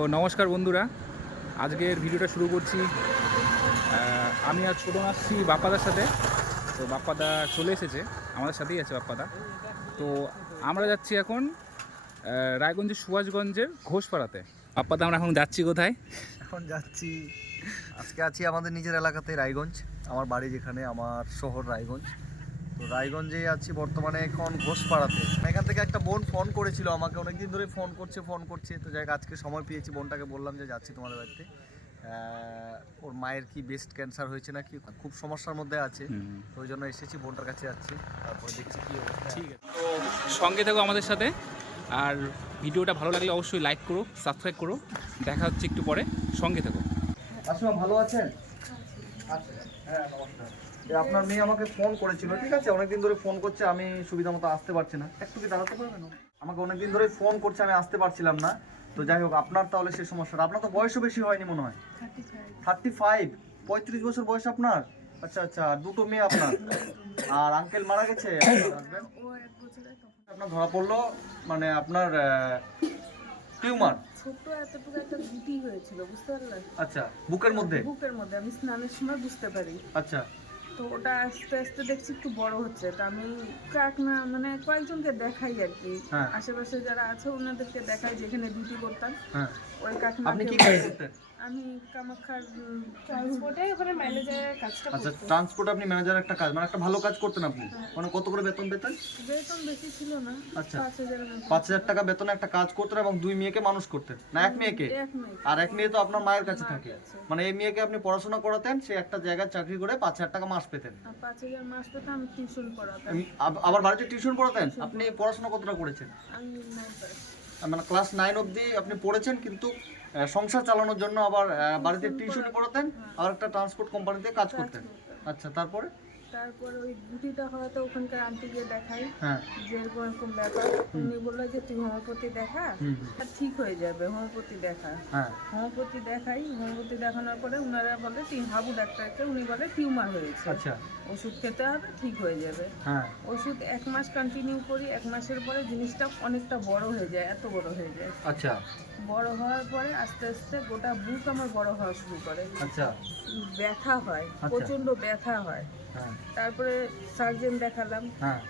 তো নমস্কার বন্ধুরা। আজকের ভিডিওটা শুরু করছি আমি আর ছোটো আসছি বাপ্পাদার সাথে। তো বাপ্পাদা চলে এসেছে, আমাদের সাথেই আছে বাপ্পাদা। তো আমরা যাচ্ছি এখন রায়গঞ্জের সুভাষগঞ্জের ঘোষপাড়াতে। বাপ্পাদা, আমরা এখন যাচ্ছি কোথায়? এখন যাচ্ছি, আজকে আছি আমাদের নিজের এলাকাতে রায়গঞ্জ, আমার বাড়ি যেখানে, আমার শহর রায়গঞ্জ। তো রায়গঞ্জে আছি বর্তমানে এখন ঘোষপাড়াতে। এখান থেকে একটা বোন ফোন করেছিল আমাকে অনেকদিন ধরে ফোন করছে ফোন করছে। তো যাই আজকে সময় পেয়েছি বোনটাকে বললাম যে যাচ্ছি তোমাদের বাড়িতে। ওর মায়ের কি বেস্ট ক্যান্সার হয়েছে নাকি? খুব সমস্যার মধ্যে আছে। তো ওই জন্য এসেছি বোনটার কাছে যাচ্ছি। তারপরে দেখছি কি অবস্থা। ঠিক আছে। তো সঙ্গে থাকো আমাদের সাথে। আর ভিডিওটা ভালো লাগলে অবশ্যই লাইক করো সাবস্ক্রাইব করো। দেখা হচ্ছে একটু পরে। সঙ্গে থাকো। আসমা ভালো আছেন? আচ্ছা হ্যাঁ নমস্কার। আপনার মেয়ে আমাকে ফোন করেছিল ঠিক আছে? অনেকদিন ধরে ফোন করছে আমি সুবিধা মতো আসতে পারছি না। একটু কি দাঁড়াতে পারবেন আমাকে অনেকদিন ধরে ফোন করছে আমি আসতে পারছিলাম না। তো যাই হোক আপনার তাহলে সেই সমস্যাটা। আপনার তো বয়সও বেশি হয়নি মনে হয়? থার্টি ফাইভ পঁয়ত্রিশ বছর বয়স আপনার? আচ্ছা আচ্ছা আর দুটো মেয়ে আপনার? আর আঙ্কেল মারা গেছে? আপনার ধরা পড়ল মানে আপনার টিউমার? ছোট্ট এতটুকু একটা গুটি হয়েছিল বুঝতে পারলেন? আচ্ছা বুকের মধ্যে? বুকের মধ্যে আমি স্নানের সময় বুঝতে পারি। আচ্ছা। তো ওটা আস্তে আস্তে দেখছি একটু বড় হচ্ছে। তো আমি কাক না মানে কয়েকজনকে দেখাই আর কি। হ্যাঁ। আশেপাশে যারা আছে ওনাদেরকে দেখাই যেখানে ডিউটি করতাম। হ্যাঁ। ওই কাকিমা আপনি কি করতেন? আমি কামাখ্যার ট্রান্সপোর্টে ওখানে ম্যানেজারের কাজটা আচ্ছা ট্রান্সপোর্ট আপনি ম্যানেজার একটা কাজ মানে একটা ভালো কাজ করতেন আপনি। মানে কত করে বেতন পেতেন? বেতন বেশি ছিল না আচ্ছা। পাঁচ হাজার টাকা বেতনে একটা কাজ করতেন এবং দুই মেয়েকে মানুষ করতেন। না এক মেয়েকে? আর এক মেয়ে তো আপনার মায়ের কাছে থাকে। মানে এই মেয়েকে আপনি পড়াশোনা করাতেন সে একটা জায়গায় চাকরি করে পাঁচ হাজার টাকা মাস পেতেন। পাঁচ হাজার মাস পেতে আমি টিউশন পড়াতাম। আবার বাড়িতে টিউশন পড়াতেন? আপনি পড়াশোনা কতটা করেছেন? আমি। মানে ক্লাস নাইন অবধি আপনি পড়েছেন কিন্তু সংসার চালানোর জন্য আবার বাড়িতে টিউশন পড়াতেন আর একটা ট্রান্সপোর্ট কোম্পানিতে কাজ করতেন। আচ্ছা তারপরে? তারপরে ওই গুটিটা হয়তো ওখানকার আন্টিকে দেখাই হ্যাঁ। যে এরকম এরকম ব্যাপার। উনি বলল যে তুই হোমিওপ্যাথি দেখা আর ঠিক হয়ে যাবে হোমিওপ্যাথি দেখা। হ্যাঁ। হোমিওপ্যাথি দেখাই হোমিওপ্যাথি দেখানোর পরে ওনারা বলে তিন হাবু ডাক্তারকে উনি বলে টিউমার হয়েছে। আচ্ছা। ওষুধ খেতে হবে ঠিক হয়ে যাবে। হ্যাঁ। ওষুধ এক মাস কন্টিনিউ করি এক মাসের পরে জিনিসটা অনেকটা বড় হয়ে যায় এত বড় হয়ে যায়। আচ্ছা। বড় হওয়ার পরে আস্তে আস্তে গোটা বুক আমার বড় হওয়া শুরু করে। আচ্ছা। ব্যথা হয় আচ্ছা। প্রচণ্ড ব্যথা হ্যাঁ। তারপরে সার্জেন দেখালাম। হ্যাঁ।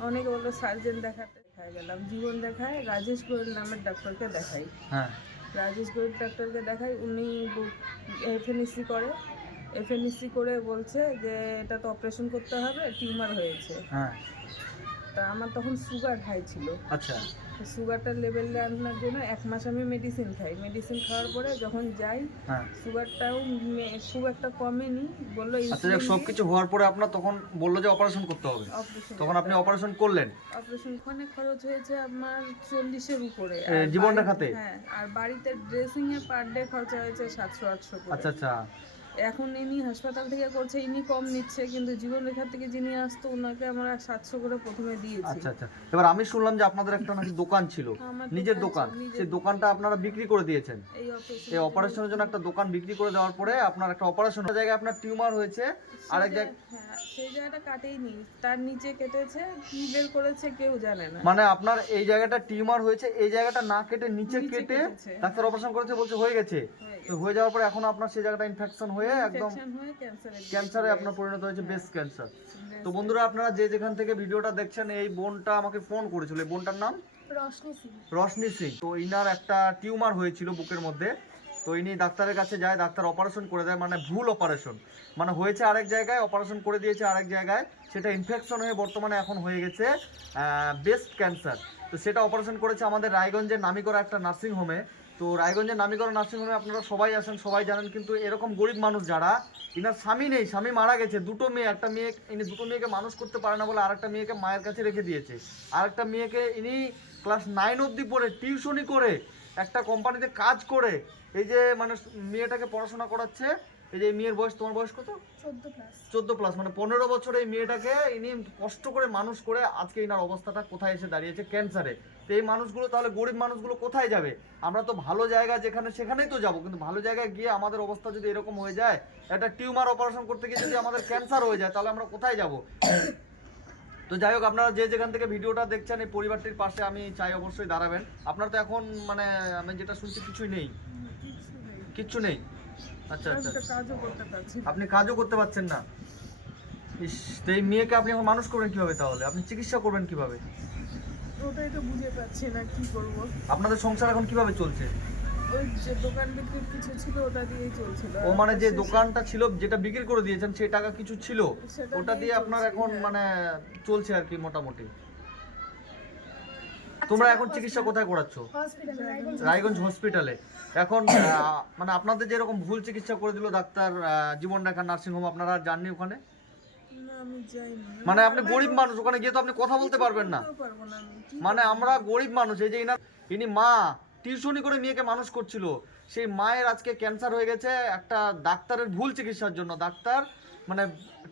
অনেকে বলল সার্জেন দেখাতে দেখায় গেলাম। জীবন দেখায় রাজেশ গোয়েল নামের ডাক্তারকে দেখাই। হ্যাঁ। রাজেশ গোয়েল ডাক্তারকে দেখাই উনি এফএনএসি করে। এফএনএসি করে বলছে যে এটা তো অপারেশন করতে হবে টিউমার হয়েছে। হ্যাঁ। তা আমার তখন সুগার হাই ছিল। আচ্ছা। সুগারটা লেভেল আনার জন্য এক মাস আমি মেডিসিন খাই। মেডিসিন খাওয়ার পরে যখন যাই হ্যাঁ। সুগারটাও মে- খুব একটা কমেনি। বলল আচ্ছা সব কিছু হওয়ার পরে আপনার তখন বলল যে অপারেশন করতে হবে। তখন আপনি অপারেশন করলেন। অপারেশন ওখানে খরচ হয়েছে আমার চল্লিশের উপরে। জীবন বাড়ি- হ্যাঁ আর বাড়িতে ড্রেসিং এ পার ডে খরচা হয়েছে সাতশো আটশো আচ্ছা আচ্ছা। এখন ইনি হাসপাতাল থেকে করছে ইনি কম নিচ্ছে কিন্তু জীবন রেখা থেকে যিনি আসতো ওনাকে আমরা সাতশো করে প্রথমে দিয়েছি। আচ্ছা আচ্ছা। এবার আমি শুনলাম যে আপনাদের একটা নাকি দোকান ছিল নিজের দোকান। সেই দোকানটা আপনারা বিক্রি করে দিয়েছেন। এই অপারেশন এই অপারেশনের জন্য। একটা দোকান বিক্রি করে দেওয়ার পরে আপনার একটা অপারেশন জায়গায় আপনার টিউমার হয়েছে আর এক জায়গায় হ্যাঁ সেই জায়গাটা কাটেইনি। তার নিচে কেটেছে কি বের করেছে কেউ জানে না। মানে আপনার এই জায়গাটা টিউমার হয়েছে এই জায়গাটা না কেটে নিচে কেটে ডাক্তার অপারেশন করেছে বলছে হয়ে গেছে। হয়ে তো হয়ে যাওয়ার পরে এখন আপনার সেই জায়গাটা ইনফেকশন হয়ে ইনফেকশন হয়ে ক্যান্সারে ক্যান্সারে আপনার পরিণত হয়েছে বেস্ট ক্যান্সার তো বন্ধুরা আপনারা যে যেখান থেকে ভিডিওটা দেখছেন এই বোনটা আমাকে ফোন করেছিল। এই বোনটার নাম? রশনি সিং। তো ইনার একটা টিউমার হয়েছিল বুকের মধ্যে। তো ইনি ডাক্তারের কাছে যায় ডাক্তার অপারেশন করে দেয় মানে ভুল অপারেশন মানে হয়েছে আরেক জায়গায় অপারেশন করে দিয়েছে আরেক জায়গায়। সেটা ইনফেকশন হয়ে বর্তমানে এখন হয়ে গেছে বেস্ট ক্যান্সার তো সেটা অপারেশন করেছে আমাদের রায়গঞ্জের নামি করা একটা নার্সিং হোমে তো রায়গঞ্জের নামি নার্সিংহোমে নার্সিং হোমে আপনারা সবাই আসেন সবাই জানেন কিন্তু এরকম গরিব মানুষ যারা ইনার স্বামী নেই, স্বামী মারা গেছে, দুটো মেয়ে, একটা মেয়ে, ইনি দুটো মেয়েকে মানুষ করতে পারে না বলে আরেকটা মেয়েকে মায়ের কাছে রেখে দিয়েছে। আরেকটা মেয়েকে ইনি ক্লাস নাইন অবধি পড়ে টিউশনি করে, একটা কোম্পানিতে কাজ করে, এই যে মানে মেয়েটাকে পড়াশোনা করাচ্ছে এই যে এই মেয়ের বয়স তোমার বয়স কত? চোদ্দ প্লাস মানে পনেরো বছর এই মেয়েটাকে ইনি কষ্ট করে মানুষ করে আজকে ইনার অবস্থাটা কোথায় এসে দাঁড়িয়েছে? ক্যান্সারে তো এই মানুষগুলো তাহলে গরিব মানুষগুলো কোথায় যাবে? আমরা তো ভালো জায়গা যেখানে সেখানেই তো যাব। কিন্তু ভালো জায়গায় গিয়ে আমাদের অবস্থা যদি এরকম হয়ে যায় একটা টিউমার অপারেশন করতে গিয়ে যদি আমাদের ক্যান্সার হয়ে যায় তাহলে আমরা কোথায় যাব? তো যাই হোক আপনারা যে যেখান থেকে ভিডিওটা দেখছেন এই পরিবারটির পাশে আমি চাই অবশ্যই দাঁড়াবেন। আপনার তো এখন মানে আমি যেটা শুনছি কিছুই নেই। কিচ্ছু নেই। আচ্ছা আচ্ছা। কাজও করতে পারছি আপনি কাজও করতে পারছেন না। ইস তো এই মেয়েকে আপনি এখন মানুষ করবেন কীভাবে তাহলে? আপনি চিকিৎসা করবেন কীভাবে? ওটাই তো বুঝে পাচ্ছি না কি করব? আপনাদের সংসার এখন কীভাবে চলছে? ওই যে দোকান বিক্রির কিছু ছিল ওটা দিয়েই চলছিল। ও মানে যে দোকানটা ছিল যেটা বিক্রি করে দিয়েছেন সেই টাকা কিছু ছিল ওটা দিয়ে আপনার এখন হ্যাঁ। মানে চলছে আর কি মোটামুটি। তোমরা এখন চিকিৎসা কোথায় করাচ্ছ? রায়গঞ্জ হসপিটালে এখন মানে আপনাদের যেরকম ভুল চিকিৎসা করে দিল doctor Jibon Rekha nursing home আপনারা যাননি ওখানে? মানে আপনি গরিব মানুষ ওখানে গিয়ে তো আপনি কথা বলতে পারবেন না। মানে আমরা গরিব মানুষ এই যে ইনার ইনি মা টিউশনি করে মেয়েকে মানুষ করছিল। সেই মায়ের আজকে ক্যান্সার হয়ে গেছে একটা ডাক্তারের ভুল চিকিৎসার জন্য। ডাক্তার মানে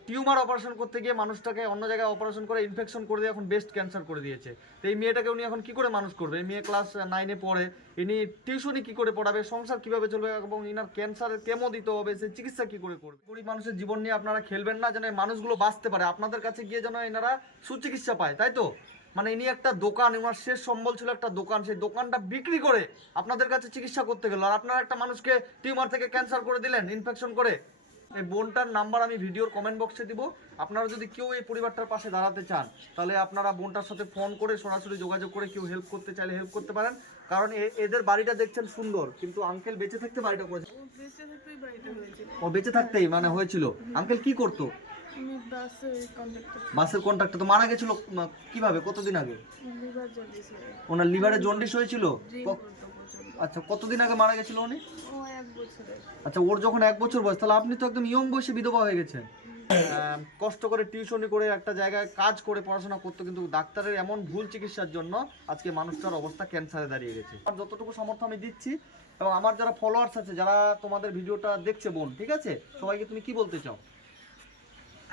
টিউমার অপারেশন করতে গিয়ে মানুষটাকে অন্য জায়গায় অপারেশন করে ইনফেকশন করে দিয়ে এখন বেস্ট ক্যান্সার করে দিয়েছে। তো এই মেয়েটাকে উনি এখন কি করে মানুষ করবে? এই মেয়ে ক্লাস নাইনে পড়ে, ইনি টিউশনি কি করে পড়াবে? সংসার কীভাবে চলবে? এবং ইনার ক্যান্সারের কেমো দিতে হবে? সে চিকিৎসা কি করে করবে? গরিব মানুষের জীবন নিয়ে আপনারা খেলবেন না যেন মানুষগুলো বাঁচতে পারে। আপনাদের কাছে গিয়ে যেন এনারা সুচিকিৎসা পায়, তাই তো? মানে ইনি একটা দোকান ওনার শেষ সম্বল ছিল একটা দোকান। সেই দোকানটা বিক্রি করে আপনাদের কাছে চিকিৎসা করতে গেল। আর আপনারা একটা মানুষকে টিউমার থেকে ক্যান্সার করে দিলেন ইনফেকশন করে। এই বোনটার নাম্বার আমি ভিডিওর কমেন্ট বক্সে দিব। আপনারা যদি কেউ এই পরিবারটার পাশে দাঁড়াতে চান তাহলে আপনারা বোনটার সাথে ফোন করে সরাসরি যোগাযোগ করে কেউ হেল্প করতে চাইলে হেল্প করতে পারেন। কারণ এদের বাড়িটা দেখছেন সুন্দর কিন্তু আঙ্কেল বেঁচে থাকতে বাড়িটা করেছে। ও বেঁচে থাকতেই মানে হয়েছিল। আঙ্কেল কি করতো? বাসের কন্ট্রাক্টে তো মারা গেছিল কীভাবে? কতদিন আগে? ওনার লিভারে জন্ডিস হয়েছিল? আচ্ছা কতদিন আগে মারা গেছিল উনি? ও এক বছরের। আচ্ছা ওর যখন এক বছর বয়স তাহলে আপনি তো একদম ইয়ং বয়সে বিধবা হয়ে গেছেন। কষ্ট করে টিউশনি করে একটা জায়গায় কাজ করে পড়াশোনা করতো কিন্তু ডাক্তারের এমন ভুল চিকিৎসার জন্য আজকে মানুষটার অবস্থা ক্যান্সারে দাঁড়িয়ে গেছে। আর যতটুকু সামর্থ্য আমি দিচ্ছি এবং আমার যারা ফলোয়ার্স আছে যারা তোমাদের ভিডিওটা দেখছে বোন ঠিক আছে? সবাইকে তুমি কি বলতে চাও?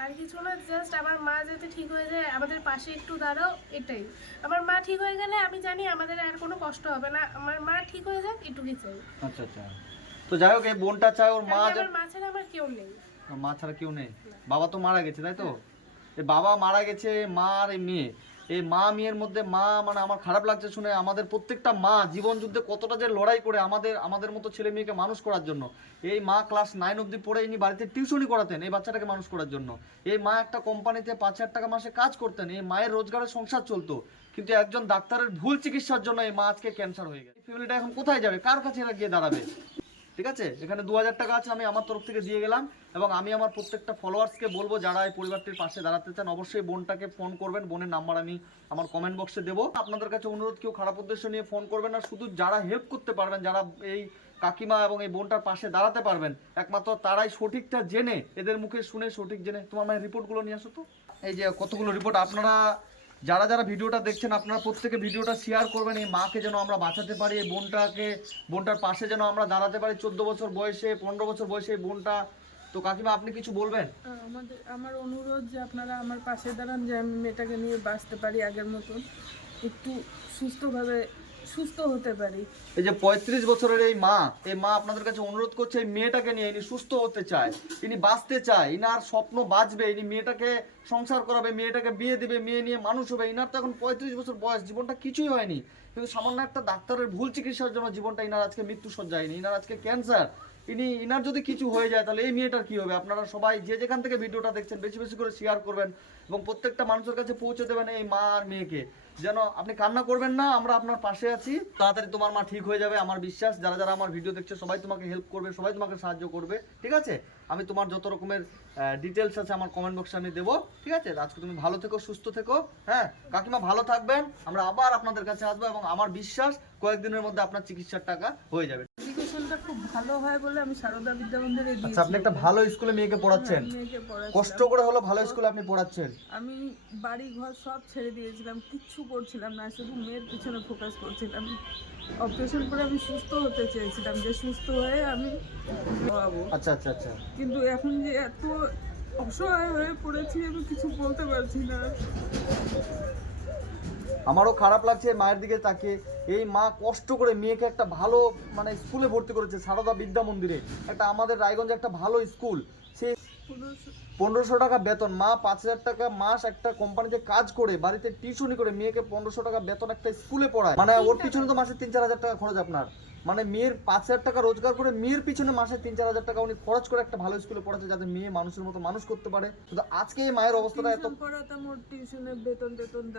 আর কিছু না জাস্ট আমার মা যাতে ঠিক হয়ে যায় আমাদের পাশে একটু দাঁড়াও এটাই। আমার মা ঠিক হয়ে গেলে আমি জানি আমাদের আর কোনো কষ্ট হবে না। আমার মা ঠিক হয়ে যাক এটুকুই চাই। আচ্ছা আচ্ছা। তো যাই হোক এই বোনটা চায় ওর মা আমার মা ছাড়া আমার কেউ নেই। মা ছাড়া কেউ নেই? বাবা তো মারা গেছে তাই তো? এই বাবা মারা গেছে মা আর মেয়ে। এই মা মেয়ের মধ্যে মা মানে আমার খারাপ লাগছে শুনে আমাদের প্রত্যেকটা মা জীবন যুদ্ধে কতটা যে লড়াই করে আমাদের আমাদের মতো ছেলে মেয়েকে মানুষ করার জন্য। এই মা ক্লাস নাইন অবধি পড়ে ইনি বাড়িতে টিউশনই করাতেন এই বাচ্চাটাকে মানুষ করার জন্য। এই মা একটা কোম্পানিতে পাঁচ হাজার টাকা মাসে কাজ করতেন, এই মায়ের রোজগারের সংসার চলতো। কিন্তু একজন ডাক্তারের ভুল চিকিৎসার জন্য এই মা আজকে ক্যান্সার হয়ে গেছে। ফ্যামিলিটা এখন কোথায় যাবে? কার কাছে এরা গিয়ে দাঁড়াবে? ঠিক আছে? এখানে দু হাজার টাকা আছে, আমি আমার তরফ থেকে দিয়ে গেলাম এবং আমি আমার প্রত্যেকটা ফলোয়ার্সকে বলব, যারা এই পরিবারটির পাশে দাঁড়াতে চান, অবশ্যই বোনটাকে ফোন করবেন। বোনের নাম্বার আমি আমার কমেন্ট বক্সে দেবো। আপনাদের কাছে অনুরোধ, কেউ খারাপ উদ্দেশ্য নিয়ে ফোন করবেন না, শুধু যারা হেল্প করতে পারবেন, যারা এই কাকিমা এবং এই বোনটার পাশে দাঁড়াতে পারবেন, একমাত্র তারাই সঠিকটা জেনে, এদের মুখে শুনে সঠিক জেনে। তোমার মানে রিপোর্টগুলো নিয়ে আসো তো। এই যে কতগুলো রিপোর্ট আপনারা যারা যারা ভিডিওটা দেখছেন, আপনারা প্রত্যেকে ভিডিওটা শেয়ার করবেন, এই মাকে যেন আমরা বাঁচাতে পারি, এই বোনটাকে, বোনটার পাশে যেন আমরা দাঁড়াতে পারি, চোদ্দ বছর বয়সে, পনেরো বছর বয়সে এই বোনটা। তো কাকিমা, আপনি কিছু বলবেন? আমাদের, আমার অনুরোধ যে আপনারা আমার পাশে দাঁড়ান, যে আমি মেয়েটাকে নিয়ে বাঁচতে পারি আগের মতন। একটু সুস্থভাবে সুস্থ হতে পারি। এই যে পঁয়ত্রিশ বছরের এই মা এই মা আপনাদের কাছে অনুরোধ করছে, এই মেয়েটাকে নিয়ে ইনি সুস্থ হতে চায়, ইনি বাঁচতে চায় ইনার স্বপ্ন বাঁচবে, ইনি মেয়েটাকে সংসার করাবে, মেয়েটাকে বিয়ে দিবে, মেয়ে নিয়ে মানুষ হবে, ইনার তো এখন পঁয়ত্রিশ বছর বয়স, জীবনটা কিছুই হয়নি। কিন্তু সামান্য একটা ডাক্তারের ভুল চিকিৎসার জন্য জীবনটা ইনার আজকে মৃত্যু সজ্জায়নি ইনার আজকে ক্যান্সার ইনি, ইনার যদি কিছু হয়ে যায়, তাহলে এই মেয়েটার কি হবে? আপনারা সবাই যে যেখান থেকে ভিডিওটা দেখছেন, বেশি বেশি করে শেয়ার করবেন এবং প্রত্যেকটা মানুষের কাছে পৌঁছে দেবেন এই মা আর মেয়েকে। যেন আপনি কান্না করবেন না, আমরা আপনার পাশে আছি। তাড়াতাড়ি তোমার মা ঠিক হয়ে যাবে, আমার বিশ্বাস। যারা যারা আমার ভিডিও দেখছে, সবাই তোমাকে হেল্প করবে, সবাই তোমাকে সাহায্য করবে, ঠিক আছে? আমি তোমার যত রকমের ডিটেলস আছে, আমার কমেন্ট বক্সে আমি দেবো, ঠিক আছে? আজকে তুমি ভালো থেকো, সুস্থ থেকো হ্যাঁ? কাকিমা ভালো থাকবেন, আমরা আবার আপনাদের কাছে আসব এবং আমার বিশ্বাস কয়েকদিনের মধ্যে আপনার চিকিৎসার টাকা হয়ে যাবে। এডুকেশনটা খুব ভালো হয় বলে আমি সারদা বিদ্যা মন্দিরে দিয়েছি। আচ্ছা আপনি একটা ভালো স্কুলে মেয়েকে পড়াচ্ছেন। মেয়েকে। কষ্ট করে হলো ভালো স্কুলে আপনি পড়াচ্ছেন। আমি বাড়ি ঘর সব ছেড়ে দিয়েছিলাম কিচ্ছু করছিলাম না শুধু মেয়ের পিছনে ফোকাস করছিলাম। অপারেশন করে আমি সুস্থ হতে চেয়েছিলাম যে সুস্থ হয়ে আমি পড়াবো। আচ্ছা আচ্ছা আচ্ছা। কিন্তু এখন যে এত অসহায় হয়ে পড়েছি আমি কিছু বলতে পারছি না। আমারও খারাপ লাগছে মায়ের দিকে তাকে এই মা কষ্ট করে মেয়েকে একটা ভালো মানে স্কুলে ভর্তি করেছে সারদা বিদ্যা মন্দিরে। একটা আমাদের রায়গঞ্জে একটা ভালো স্কুল। সে পনেরোশো পনেরোশো টাকা বেতন। মা পাঁচ হাজার টাকা মাস একটা কোম্পানিতে কাজ করে বাড়িতে টিউশনি করে মেয়েকে পনেরোশো টাকা বেতন একটা স্কুলে পড়ায়। মানে ওর পিছনে তো মাসে তিন চার হাজার টাকা খরচ আপনার। মানে মেয়ের পাঁচ হাজার টাকা রোজগার করে মেয়ের পিছনে মাসে তিন চার হাজার টাকা উনি খরচ করে একটা ভালো স্কুলে পড়াচ্ছে যাতে মেয়ে মানুষের মতো মানুষ করতে পারে। কিন্তু আজকে এই মায়ের অবস্থাটা এত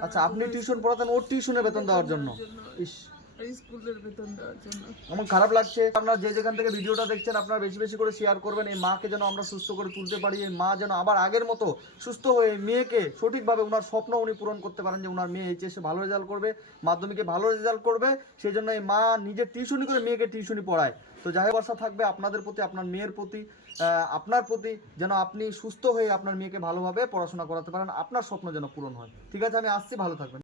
আচ্ছা আপনি টিউশন পড়াতেন ওর টিউশনে বেতন দেওয়ার জন্য? জন্য, ইস। আমার খারাপ লাগছে। আপনারা যে যেখান থেকে ভিডিওটা দেখছেন, আপনারা বেশি বেশি করে শেয়ার করবেন। এই মাকে যেন আমরা সুস্থ করে তুলতে পারি, এই মা যেন আবার আগের মতো সুস্থ হয়ে মেয়েকে সঠিকভাবে ওনার স্বপ্ন উনি পূরণ করতে পারেন যে ওনার মেয়ে এইচএসে ভালো রেজাল্ট করবে, মাধ্যমিকে ভালো রেজাল্ট করবে, সেই জন্য এই মা নিজে টিউশনি করে মেয়েকে টিউশনি পড়ায়। তো যাই ভরসা থাকবে আপনাদের প্রতি, আপনার মেয়ের প্রতি আপনার প্রতি যেন আপনি সুস্থ হয়ে আপনার মেয়েকে ভালোভাবে পড়াশোনা করাতে পারেন, আপনার স্বপ্ন যেন পূরণ হয়। ঠিক আছে, আমি আসছি, ভালো থাকবেন।